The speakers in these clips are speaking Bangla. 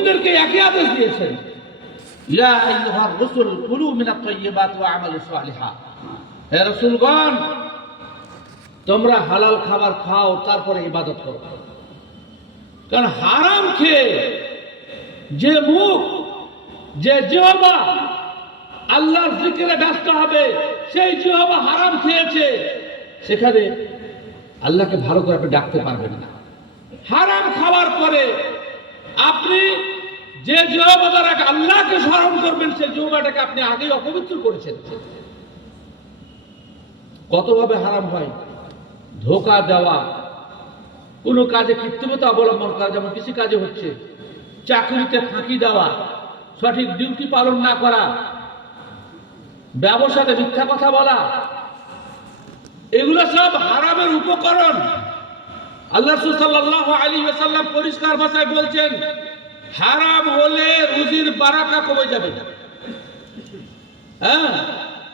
এদেরকে একই আদেশ দিয়েছেন, ইয়া আইয়ুহার রাসূল কুলু মিনাত তাইয়্যিবাত ওয়া আমালু সালিহা। হে রাসূলগণ, তোমরা হালাল খাবার খাও, তারপরে ইবাদত করো। কারণ হারাম খেয়ে যে মুখ, যে জিহ্বা আল্লাহর জিকিরে ব্যস্ত হবে, সেই জিহ্বা হারাম খেয়েছে, সেখানে আল্লাহকে ভালো করে আপনি ডাকতে পারবেন না। হারাম খাওয়ার পরে আপনি যে জিহ্বা দ্বারা আল্লাহকে স্মরণ করবেন, সেই জিহ্বাটাকে আপনি আগেই অপবিত্র করেছেন। কতভাবে হারাম হয়, ধোঁকা দেওয়া, কোনো কাজে কৃত্রিমতা অবলম্বন করা, যেমন কৃষি কাজে হচ্ছে, চাকরিতে ফাঁকি দেওয়া, সঠিক ডিউটি পালন না করা, ব্যবসাতে মিথ্যা কথা বলা, এগুলো সব হারামের উপকরণ। আল্লাহ রাসূল সাল্লাল্লাহু আলাইহি ওয়াসাল্লাম পরিষ্কার ভাষায় বলছেন, হারাম হলে রুজির বারাকা কমে যাবে। হ্যাঁ,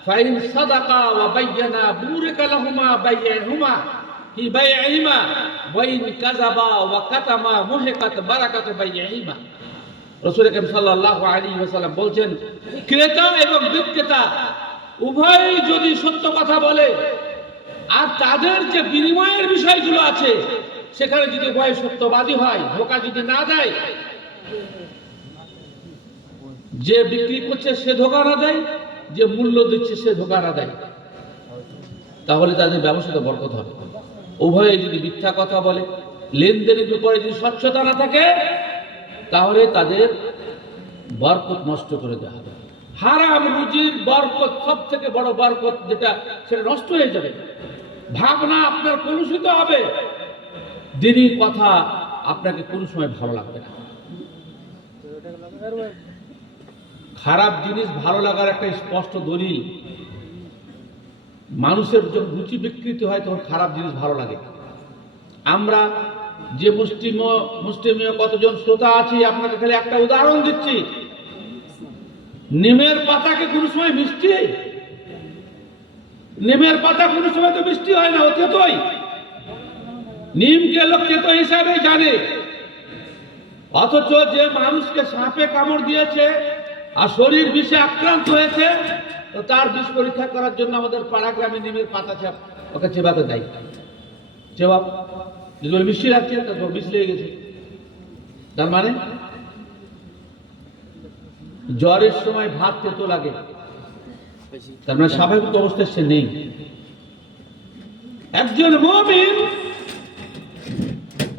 ফাইন সাদাকা ওয়া বায়্যানা বুরিকা লাহুমা বাইয়ুহুমা ফি বাইইহিমা ওয়া ইন কাযাবা ওয়া কাতামা মুহিকাত বারাকাতু বাইইহিমা। রাসূল আকরাম সাল্লাল্লাহু আলাইহি ওয়াসাল্লাম বলছেন, ক্রেতা এবং বিক্রেতা উভয়ই যদি সত্য কথা বলে, আর তাদের যে বিনিময়ের বিষয়গুলো আছে সেখানে যদি উভয় সত্যবাদী হয়, ধোঁকা যদি না দেয়, যে বিক্রি করছে সে ধোঁকা না দেয়, যে মূল্য দিচ্ছে সে ধোঁকা না দেয়, তাহলে তাদের ব্যবসাতে বরকত হবে। উভয়ে যদি মিথ্যা কথা বলে, লেনদেনের ব্যাপারে যদি স্বচ্ছতা না থাকে, তাহলে তাদের বরকত নষ্ট করে দেওয়া হবে। হারাম রুজির বরকত, সব থেকে বড় বরকত যেটা, সেটা নষ্ট হয়ে যাবে। ভাবনা আপনার কলুষিত হবে, দিনের কথা আপনাকে কোনো সময় ভালো লাগবে না। খারাপ জিনিস ভালো লাগার একটা স্পষ্ট দলিল, মানুষের যখন রুচি বিকৃতি হয় তখন খারাপ জিনিস ভালো লাগে। আমরা যে মুসলিমীয় কতজন শ্রোতা আছি, আপনাকে খালি একটা উদাহরণ দিচ্ছি। নিমের পাতাকে কোনো সময় মিষ্টি, নিমের পাতা কোনো সময় তো মিষ্টি হয় না, অথেতই নিমকে লোক তেতো হিসাবে জানে। অথচ যে মানুষকে সাপে কামড় দিয়েছে আর শরীর বিষে আক্রান্ত হয়েছে, তো তার বিষ পরীক্ষা করার জন্য আমাদের পাড়া গ্রামে নিমের পাতা ওকে চেবাতে দেয়। চেবাব যদি মিষ্টি লাগছে, তারপর বিষ লেগে গেছে, তার মানে জ্বরের সময় ভাত তেতো লাগে, তার মানে স্বাভাবিক অবস্থায় সে নেই। একজন মুমিন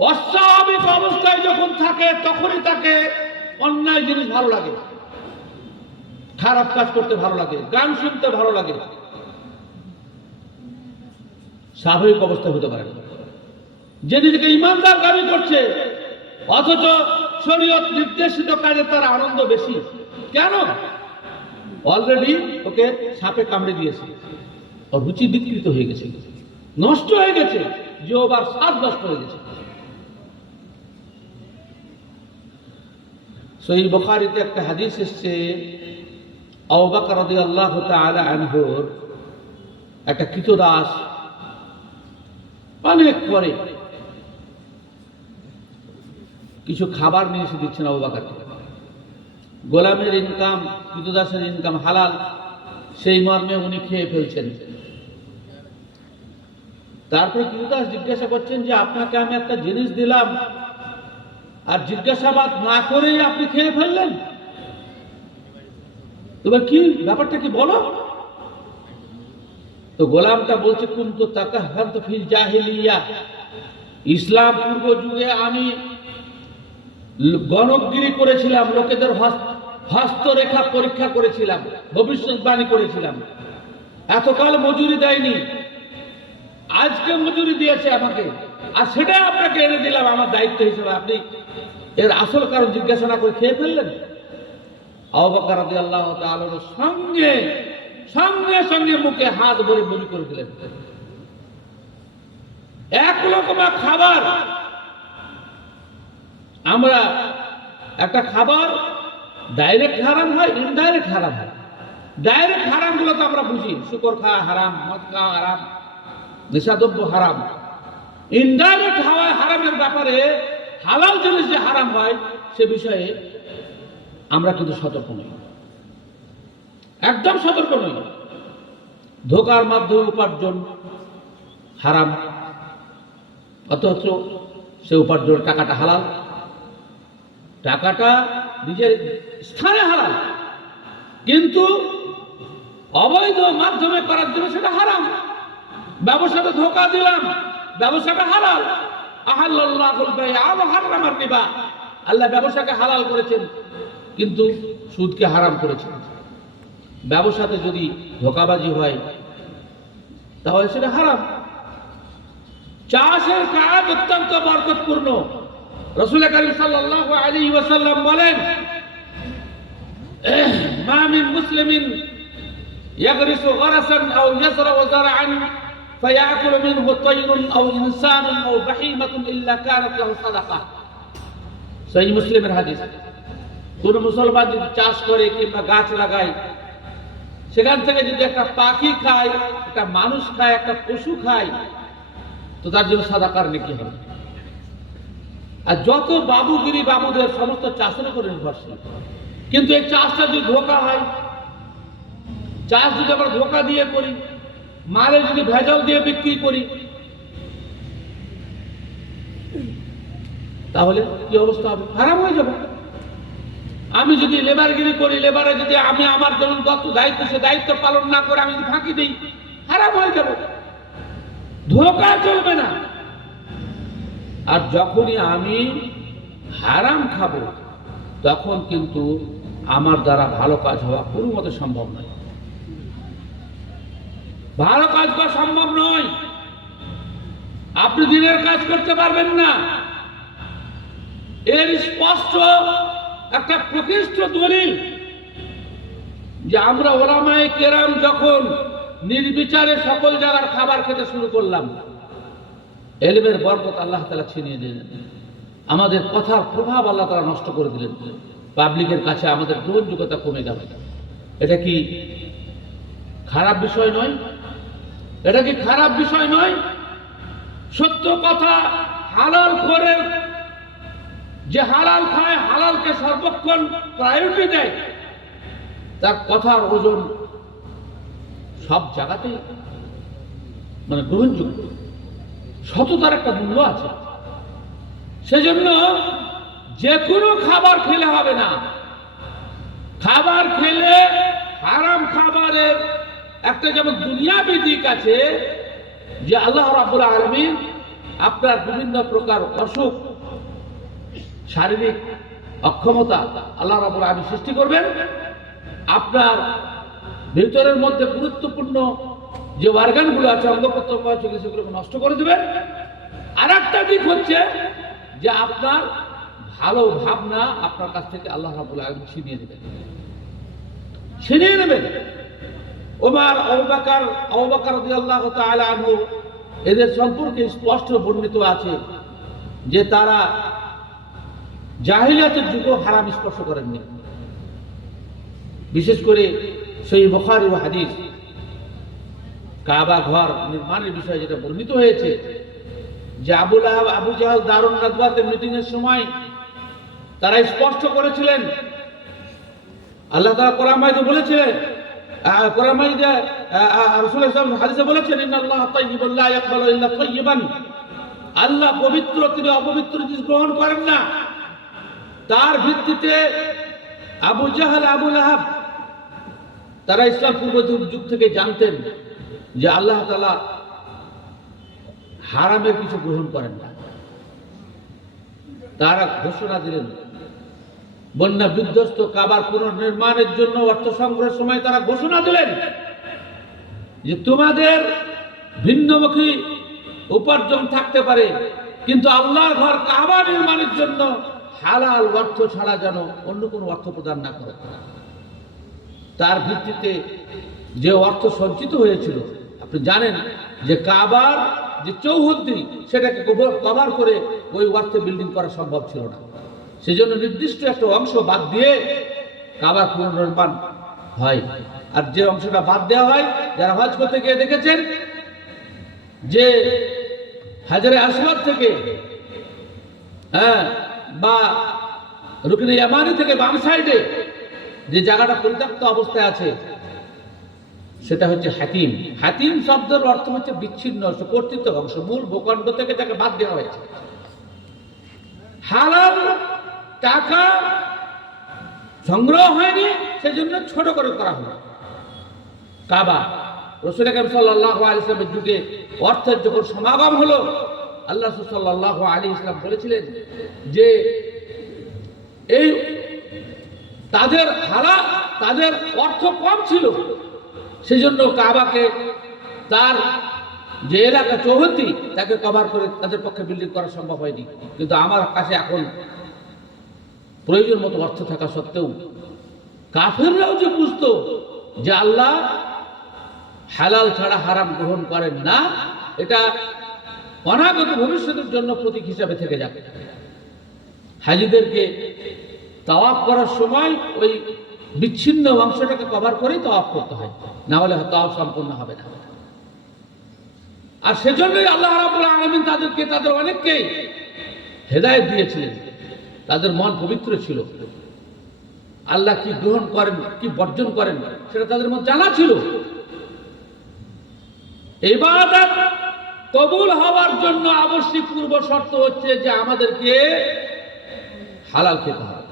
অস্বাভাবিক অবস্থায় যখন থাকে, তখনই তাকে অন্যায় জিনিস ভালো লাগে, খারাপ কাজ করতে ভালো লাগে, গান শুনতে ভালো লাগে। স্বাভাবিক অবস্থা হতে পারে না। যে নিজেকে ইমানদার দাবি করছে, অথচ শরীয়ত নির্দেশিত কাজে তার আনন্দ বেশি। কেন? অলরেডি ওকে সাপে কামড়ে দিয়েছে, ওর রুচি বিকৃত হয়ে গেছে, নষ্ট হয়ে গেছে, জিহ্বার স্বাদ নষ্ট হয়ে গেছে। সহিহ বুখারীতে একটা হাদিস এসেছে, আবু বকর রাদিয়াল্লাহু তাআলা আনহুর একটা কৃতদাস অনেক পরে কিছু খাবার নিয়ে এসে দিচ্ছেন আবু বকরকে। গোলামের ইনকাম, কৃতদাসের ইনকাম হালাল, সেই মর্মে উনি খেয়ে ফেলছেন। তারপরে কৃতদাস জিজ্ঞাসা করছেন যে, আপনাকে আমি একটা জিনিস দিলাম আর জিজ্ঞাসাবাদ না করেই আপনি খেয়ে ফেললেন, তবে কি ব্যাপারটা কি বলো? তো গোলামটা বলছে, কুনতু তাকাহারতু ফিল জাহিলিয়া, ইসলাম পূর্ব যুগে আমি গণকগিরি করেছিলাম, লোকেদের হস্তরেখা পরীক্ষা করেছিলাম, ভবিষ্যৎবাণী করেছিলাম। এতকাল মজুরি দেয়নি, আজকে মজুরি দিয়েছে আমাকে, আর সেটাই আপনাকে এনে দিলাম আমার দায়িত্ব হিসেবে। আপনি এর আসল কারণ জিজ্ঞাসা না করে খেয়ে ফেললেন। আবু বকর রাদিয়াল্লাহু তাআলা সঙ্গে সঙ্গে সঙ্গে মুখে হাত ভরে বমি করে দিলেন। এক লোকমা খাবার, আমরা একটা খাবার ডাইরেক্ট হারাম হয়, ইনডাইরেক্ট হারাম হয়। ডাইরেক্ট হারাম গুলো তো আমরা বুঝি, শুকর খাওয়া হারাম, মদ খাওয়া হারাম, নেশাদ্রব্য হারাম। ইনডাইরেক্ট হারামের ব্যাপারে হালাল জিনিস যে হারাম হয়, সে বিষয়ে আমরা কিন্তু সতর্ক নই, একদম সতর্ক নই। ধোকার মাধ্যমে উপার্জন হারাম, অথচ সে উপার্জন টাকাটা হালাল, টাকাটা নিজের স্থানে হালাল, কিন্তু অবৈধ মাধ্যমে করার জন্য সেটা হারাম। ব্যবসাতে ধোকা দিলাম, ব্যবসাটা হালাল। আহাল্লাল্লাহুল বাই'a ওয়া হাররামার রিবা, আল্লাহ ব্যবসাকে হালাল করেছেন কিন্তু সুদকে হারাম করেছেন। ব্যবসাতে যদি ধোকাবাজি হয় তাহলে সেটা হারাম। চাষের কাজ অত্যন্ত বরকতপূর্ণ। রাসূল কারীম সাল্লাল্লাহু আলাইহি ওয়াসাল্লাম বলেন, মা মিন মুসলিমিন ইয়াগরিসু গরাসান আও ইয়াজরাউ যারআন ফায়াকুলু মিনহু তায়রুন আও ইনসানুন আও বাহিমাতুন ইল্লা কানাত লাহু সাদাকাহ। সহিহ মুসলিমের হাদিস। কোন মুসলমান যদি চাষ করে কিংবা গাছ লাগায়, সেখান থেকে যদি একটা পাখি খায়, একটা মানুষ খায়, একটা পশু খায়, তো তার জন্য সাদাকার নেকি হবে। আর যত বাবুগিরি বাবুদের সমস্ত চাষের উপরে নির্ভরশীল, কিন্তু এই চাষটা যদি ধোকা হয়, চাষ যদি আমরা ধোকা দিয়ে করি, মালে যদি ভেজাল দিয়ে বিক্রি করি, তাহলে কি অবস্থা হবে? হারাম হয়ে যাবে। আমি যদি লেবারগিরি করি, লেবারে যদি আমি আমার জন্য দত্ত দায়িত্ব, সে দায়িত্ব পালন না করে আমি যদি ফাঁকি দিই, হারাম হয়ে যাবে, ধোকা চলবে না। আর যখনই আমি হারাম খাবো, তখন কিন্তু আমার দ্বারা ভালো কাজ হওয়া কোনো মতে সম্ভব নয়। ভালো কাজ করা সম্ভব নয়। আপনি দিনের কাজ করতে পারবেন না। এর স্পষ্ট একটা প্রকৃষ্ট দলিল যে আমরা ওলামায়ে কেরাম যখন নির্বিচারে সকল জায়গার খাবার খেতে শুরু করলাম, ইলমের বরকত আল্লাহ তাআলা ছিনিয়ে দিলেন, আমাদের কথার প্রভাব আল্লাহ তাআলা নষ্ট করে দিলেন, পাবলিকের কাছে আমাদের গ্রহণযোগ্যতা কমে গেল। এটা কি খারাপ বিষয় নয়? এটা কি খারাপ বিষয় নয়? সত্য কথা হালাল করে, যে হালাল খায়, হালালকে সর্বক্ষণ প্রায়োরিটি দেয়, তার কথার ওজন সব জায়গাতেই মানে গ্রহণযোগ্য, সততার একটা মূল্য আছে। সেজন্য যে কোনো খাবার খেলে হবে না। খাবার খেলে হারাম খাবারের একটা যেমন দুনিয়াবি দিক আছে, যে আল্লাহ রাব্বুল আলামিন আপনার বিভিন্ন প্রকার অসুখ, শারীরিক অক্ষমতা আল্লাহ রাব্বুল আলামিন সৃষ্টি করবেন, আপনার ভিতরের মধ্যে গুরুত্বপূর্ণ যে অর্গানগুলো আছে, অঙ্গ প্রত্যঙ্গ আছে, সেগুলোকে নষ্ট করে দেবেন। আর একটা দিক হচ্ছে যে আপনার ভালো ভাবনা আপনার কাছ থেকে আল্লাহ রাব্বুল আলামিন ছিনিয়ে নেবেন। ওমর, আবু বকর রাদিয়াল্লাহু তাআলা আনহু, এদের সম্পর্কে স্পষ্ট বর্ণিত আছে যে তারা জাহিলিয়াতের যুগেও হারাম স্পর্শ করেননি। বিশেষ করে সহিহ বুখারী ও হাদিস, কাবা ঘর নির্মাণের বিষয়ে যেটা বর্ণিত হয়েছে যে আবু লাহাব, আবু জাহাল দারুন নাদওয়াতে মিটিং এর সময় তারা স্পষ্ট করেছিলেন, আল্লাহ তাআলা কোরআন মাজিদে বলেছিলেন, কোরআন মাজিদে রাসূলুল্লাহ সাল্লাল্লাহু আলাইহি ওয়াসাল্লাম হাদিসে বলেছেন, ইন্নাল্লাহা তাইয়্যিবুন লা ইয়াকবালু ইল্লা তাইয়্যিবান, আল্লাহ পবিত্র, তিনি অপবিত্র জিনিস গ্রহণ করেন না। তার ভিত্তিতে আবু জাহাল, আবু লাহাব তারা ইসলাম পূর্ব যুগ থেকে জানতেন যে আল্লাহ তাআলা হারামের কিছু গ্রহণ করেন না। তারা ঘোষণা দিলেন, বন্যা বিধ্বস্ত কাবার পুনর্নির্মাণের জন্য অর্থ সংগ্রহের সময় তারা ঘোষণা দিলেন যে তোমাদের ভিন্নমুখী উপার্জন থাকতে পারে, কিন্তু আল্লাহর ঘর কাবা নির্মাণের জন্য হালাল অর্থ ছাড়া যেন অন্য কোনো অর্থ প্রদান না করে। তার ভিত্তিতে যে অর্থ সঞ্চিত হয়েছিল, আপনি জানেন যে কাবার যে চৌহদ্দি, সেটাকে কভার করে ওই অর্থে বিল্ডিং করা সম্ভব ছিল না। সেজন্য নির্দিষ্ট একটা অংশ বাদ দিয়ে কাবার পুনর্নির্মাণ হয়। আর যে অংশটা বাদ দেওয়া হয়, যারা হজ করতে গিয়ে দেখেছেন যে হাজারে আসওয়াদ থেকে বা রুকনে ইয়ামানি থেকে বাম সাইডে যে জায়গাটা পরিত্যক্ত অবস্থায় আছে সেটা হচ্ছে হাতিম। হাতিম শব্দের অর্থ হচ্ছে বিচ্ছিন্ন অংশ, কর্তৃত্ব অংশ, মূল ভূখণ্ড থেকে তাকে বাদ দেওয়া হয়েছে। হালাল টাকা সংগ্রহ হয়নি, সেজন্য ছোট করে করা হলো কাবা। রাসূল আকরাম সাল্লাল্লাহু আলাইহি ওয়াসাল্লামের যুগে অর্থের যখন সমাগম হলো, আল্লাহ রাসূল সাল্লাল্লাহু আলাইহি ওয়াসাল্লাম বলেছিলেন যে এই তাদের অর্থ কম ছিল, সেজন্য কাবাকে তার যে এলাকা চৌহদ্দি তাকে কভার করে তাদের পক্ষে বিল্ডিং করা সম্ভব হয়নি। কিন্তু আমার কাছে এখন প্রয়োজন মতো অর্থ থাকা সত্ত্বেও কাফেররাও যে বুঝতো যে আল্লাহ হালাল ছাড়া হারাম গ্রহণ করেন না, এটা অনাগত ভবিষ্যতের জন্য প্রতীক হিসাবে থেকে যাবে। হাজিদেরকে তাওয়াফ করার সময় ওই বিচ্ছিন্ন অংশটাকে কভার করেই তাওয়াফ করতে হয়, না হলে তাওয়াফ সম্পূর্ণ হবে না। আর সেজন্যই আল্লাহ রাব্বুল আলামিন তাদের অনেককে হেদায়েত দিয়েছিলেন। তাদের মন পবিত্র ছিল, আল্লাহ কি গ্রহণ করেন কি বর্জন করেন সেটা তাদের মধ্যে জানা ছিল। ইবাদত কবুল হওয়ার জন্য আবশ্যিক পূর্ব শর্ত হচ্ছে যে আমাদেরকে হালাল খেতে হবে।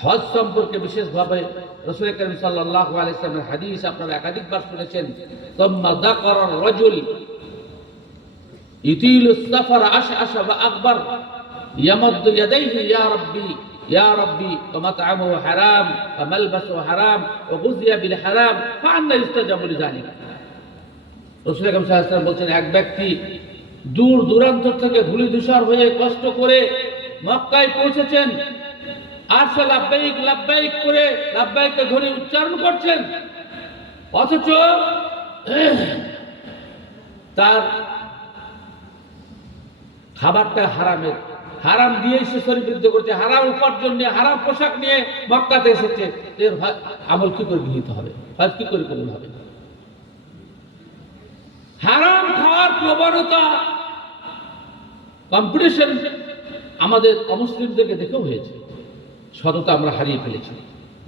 হজ সম্পর্কে বিশেষভাবে রাসূল কারীম সাল্লাল্লাহু আলাইহি ওয়াসাল্লামের হাদিস আপনারা একাধিকবার শুনেছেন, তাম্মা যাকারা রাজুল ইতিলুস সাফার আশআশ ওয়া আকবার ইয়ামাদ্দু ইয়াদাইহি ইয়া রাব্বি ইয়া রাব্বি ওয়া মাত'আমুহু হারাম ওয়া মালবাসুহু হারাম ওয়া গুযিয়া বিল হারাম ফাআন্না ইস্তাজাবু লিযালিকা। রাসূল কারীম সাল্লাল্লাহু আলাইহি ওয়াসাল্লাম বলেন, এক ব্যক্তি দূর দূরান্ত থেকে ধুলি ধূসর হয়ে কষ্ট করে মক্কায় পৌঁছেছেন, আর সে লাব্বাইক লাব্বাইক করে লাব্বাইকের ধ্বনি উচ্চারণ করছেন, অথচ তার খাবারটা হারামের, হারাম দিয়েই সে শরীর বৃদ্ধি করছে, হারাম উপার্জন নিয়ে হারাম পোশাক নিয়ে মক্কাতে এসেছে, এর আমল কি করে গৃহীত হবে, হজ কি করে কবুল হবে? হারাম খাওয়ার প্রবণতা কম্পিটিশন আমাদের অমুসলিমদেরকে দেখেও হয়েছে। সততা আমরা হারিয়ে ফেলেছি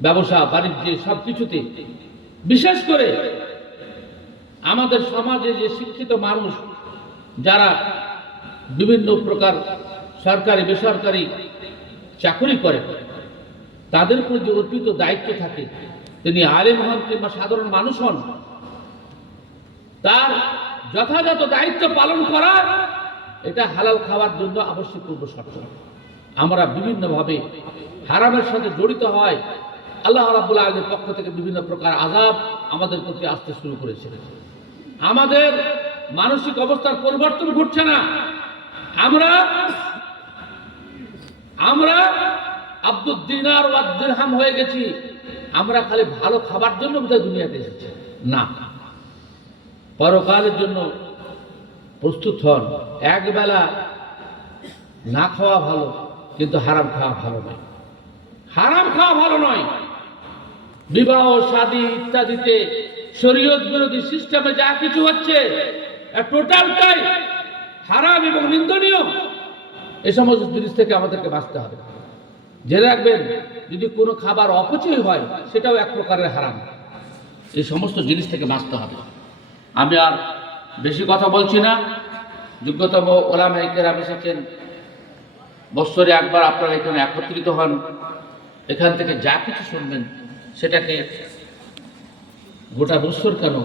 ব্যবসা বাণিজ্যে সবকিছুতে। বিশেষ করে আমাদের সমাজে যে শিক্ষিত মানুষ যারা বিভিন্ন প্রকার সরকারি বেসরকারি চাকরি করে, তাদের উপর যে অর্পিত দায়িত্ব থাকে, তিনি আলেম হন কিংবা সাধারণ মানুষ হন, তার যথাযথ দায়িত্ব পালন করা এটা হালাল খাওয়ার জন্য আবশ্যক পূর্ব শর্ত। আমরা বিভিন্নভাবে হারামের সাথে জড়িত হয়, আল্লাহ রাব্বুল আলামিনের পক্ষ থেকে বিভিন্ন প্রকার আযাব আমাদের প্রতি আসতে শুরু করেছে। আমাদের মানসিক অবস্থার পরিবর্তন ঘটছে না। আমরা আব্দুদ দিনার ওয়াদ দিরহাম হয়ে গেছি। আমরা খালি ভালো খাবার জন্য বোধহয় দুনিয়াতে এসেছি না, পরকালের জন্য প্রস্তুত হন। একবেলা না খাওয়া ভালো, কিন্তু হারাম খাওয়া ভালো নয়। হারাম খাওয়া ভালো নয়। বিবাহ শাদী ইত্যাদিতে শরীয়ত বিরোধী সিস্টেমে যা কিছু হচ্ছে টোটালটাই হারাম এবং নিন্দনীয়। এই সমস্ত জিনিস থেকে আমাদেরকে বাঁচতে হবে। জেনে রাখবেন, যদি কোনো খাবার অপচয় হয় সেটাও এক প্রকারের হারাম। এই সমস্ত জিনিস থেকে বাঁচতে হবে। আমি আর বেশি কথা বলছি না। যোগ্যতম ওলামায়ে কেরাম এসেছেন, বৎসরে একবার আপনারা এখানে একত্রিত হন। এখান থেকে যা কিছু শুনবেন সেটাকে গোটা বৎসর কেন,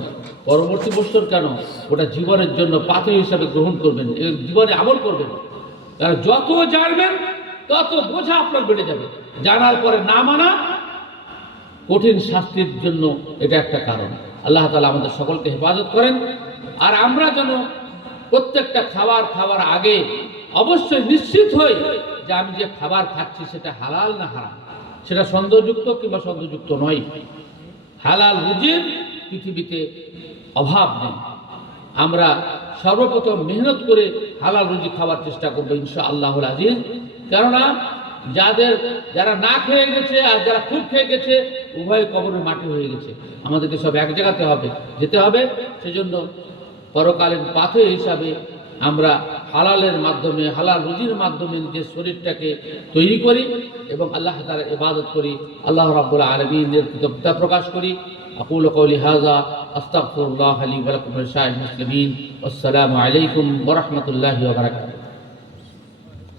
পরবর্তী বৎসর কেন, গোটা জীবনের জন্য পাথর হিসাবে গ্রহণ করবেন, জীবনে আমল করবেন। কারণ যত জানবেন তত বোঝা আপনার বেড়ে যাবে। জানার পরে না মানা কঠিন শাস্তির জন্য এটা একটা কারণ। আল্লাহ তাআলা আমাদের সকলকে হেফাজত করেন। আর আমরা যেন প্রত্যেকটা খাবার আগে অবশ্যই নিশ্চিত হই যে আমি যে খাবার খাচ্ছি সেটা হালাল না হারাম, সেটা সন্দেহযুক্ত কিংবা সন্দেহযুক্ত নয়। হালাল রুজির পৃথিবীতে অভাব নেই। আমরা সর্বপ্রথম মেহনত করে হালাল রুজি খাওয়ার চেষ্টা করবো ইনশাআল্লাহুল আজিজ। কেননা যারা না খেয়ে গেছে আর যারা খুব খেয়ে গেছে উভয় কবরের মাটি হয়ে গেছে। আমাদেরকে সব এক জায়গাতে যেতে হবে। সেজন্য পরকালীন পাথর হিসাবে আমরা হালালের মাধ্যমে, হালাল রুজির মাধ্যমে নিজের শরীরটাকে তৈরি করি এবং আল্লাহ তাআলার ইবাদত করি। আল্লাহ রাব্বুল আলামিনের কৃতজ্ঞতা প্রকাশ করি। أقول قولي هذا أستغفر الله لي ولكم ولسائر المسلمين والسلام عليكم ورحمة الله وبركاته.